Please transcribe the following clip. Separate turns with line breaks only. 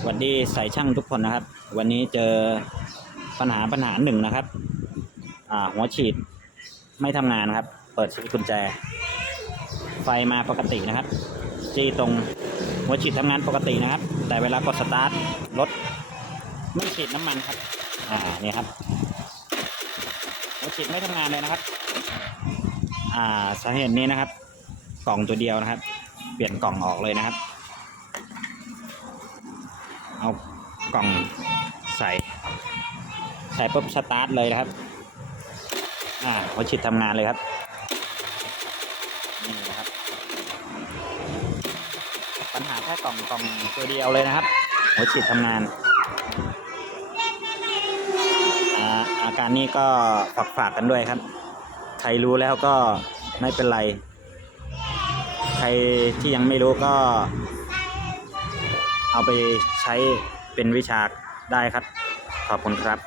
สวัสดีสายช่างทุกคนนะครับ วันนี้เจอปัญหาปัญหาหนึ่งนะครับ อ่า หัวฉีดไม่ทำงานนะครับ เปิดสวิตช์กุญแจ ไฟมาปกตินะครับ จี้ตรงหัวฉีดทำงานปกตินะครับ แต่เวลากดสตาร์ทรถไม่ฉีดน้ำมันครับ อ่านี่ครับ หัวฉีดไม่ทำงานเลยนะครับ อ่าสาเหตุนี้นะครับ กล่องตัวเดียวนะครับ เปลี่ยนกล่องออกเลยนะครับ เอากล่องใส่ ใส่ปุ๊บสตาร์ทเลยนะครับ อ่าหัวฉีดทำงานเลยครับ นี่นะครับ ปัญหาแค่กล่องกล่องตัวเดียวเลยนะครับหัวฉีดทำงาน อ่าอาการนี้ก็ฝากฝากกันด้วยครับ ใครรู้แล้วก็ไม่เป็นไร ใครที่ยังไม่รู้ก็ เอาไปใช้เป็นวิชาได้ครับ ขอบคุณครับ